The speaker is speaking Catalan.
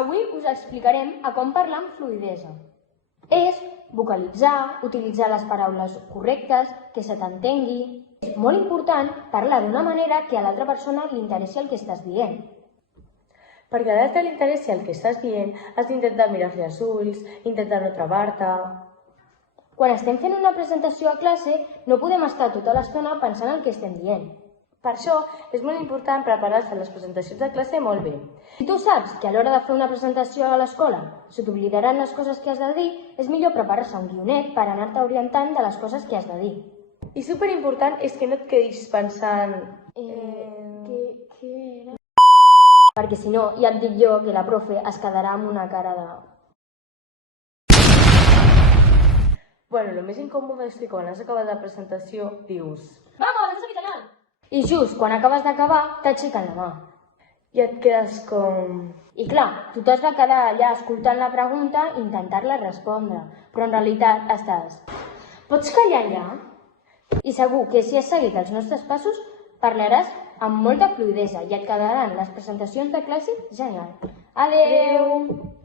Avui us explicarem a com parlar amb fluïdesa. És vocalitzar, utilitzar les paraules correctes, que se t'entengui. És molt important parlar d'una manera que a l'altra persona li interessi el que estàs dient. Perquè a l'altre li interessi el que estàs dient, has d'intentar mirar-li als ulls, intentar no travar-te. Quan estem fent una presentació a classe, no podem estar tota l'estona pensant el que estem dient. Per això és molt important preparar-se les presentacions de classe molt bé. Si tu saps que a l'hora de fer una presentació a l'escola se t'oblidaran les coses que has de dir, és millor preparar-se un guionet per anar-te orientant de les coses que has de dir. I superimportant és que no et quedis pensant... Què era? Perquè si no, ja et dic jo que la profe es quedarà amb una cara de... Bueno, el més incòmode és que quan has acabat la presentació dius... ¡Vamos, eso es italiano! I just quan acabes d'acabar, t'aixequen la mà. I et quedes com... I clar, tu t'has de quedar allà escoltant la pregunta i intentar-la respondre, però en realitat estàs... Pots callar allà? I segur que si has seguit els nostres passos, parlaràs amb molta fluïdesa i et quedaran les presentacions de classe genial. Adeu!